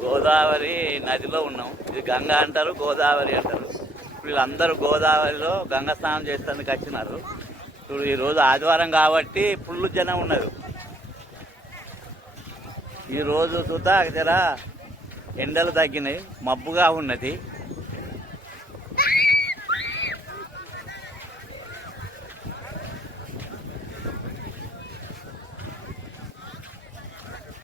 గోదావరి నదిలో ఉన్నాం. ఇది గంగా అంటారు గోదావరి అంటారు. వీళ్ళందరూ గోదావరిలో గంగా స్నానం చేసేందుకు వచ్చినారు. ఇప్పుడు ఈరోజు ఆదివారం కాబట్టి ఫుల్ జనం ఉన్నారు. ఈరోజు రోజు చూద్దా జర ఎండలు తగ్గినాయి మబ్బుగా ఉన్నది.